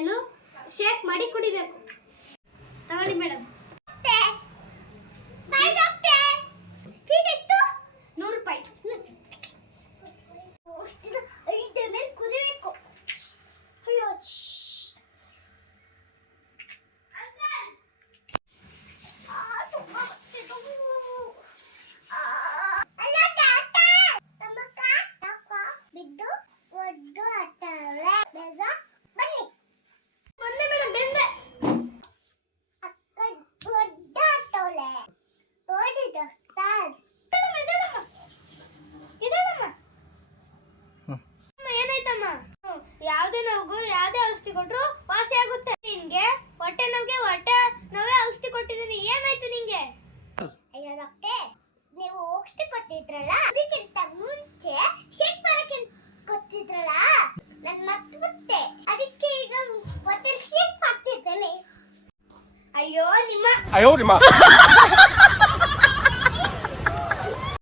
Oil shake ಮಾಡಿ ಕುಡಿಬೇಕು. ತಗೊಳ್ಳಿ ಮೇಡಮ್. 100 ರೂಪಾಯಿ. ಕುದಿಬೇಕು. ಏನಾಯ್ತಮ್ಮ? ಯಾವುದೇ ನೋವು ಯಾವುದೇ ಔಷಧಿ ಕೊಟ್ರು ವಾಸಿ ಆಗುತ್ತೆ. ನಿನ್ಗೆ ಹೊಟ್ಟೆ ನೋವಿಗೆ ಹೊಟ್ಟೆ ನೋವೇ ಔಷಧಿ ಕೊಟ್ಟಿದ್ದೀನಿ. ಏನಾಯ್ತು ನಿಂಗೆ? ಅಯ್ಯೋ ಡಾಕ್ಟರ್, ನೀವು ಔಷಧಿ ಕೊಟ್ಟಿದ್ರಲ್ಲ, ಅದಕ್ಕಿಂತ ಮುಂಚೆ ಶೇಕ್ ಮಾಡಕ್ಕೆ ಕೊಟ್ಟಿದ್ರಲ್ಲ, ನಾನು ಮರ್ತುಬಿಟ್ಟೆ. ಅದಕ್ಕೆ ಈಗ ಹೊಟ್ಟೆ ಶೇಕ್ ಮಾಡ್ತಿದ್ದೇನೆ. ಅಯ್ಯೋ ನಿಮ್ಮ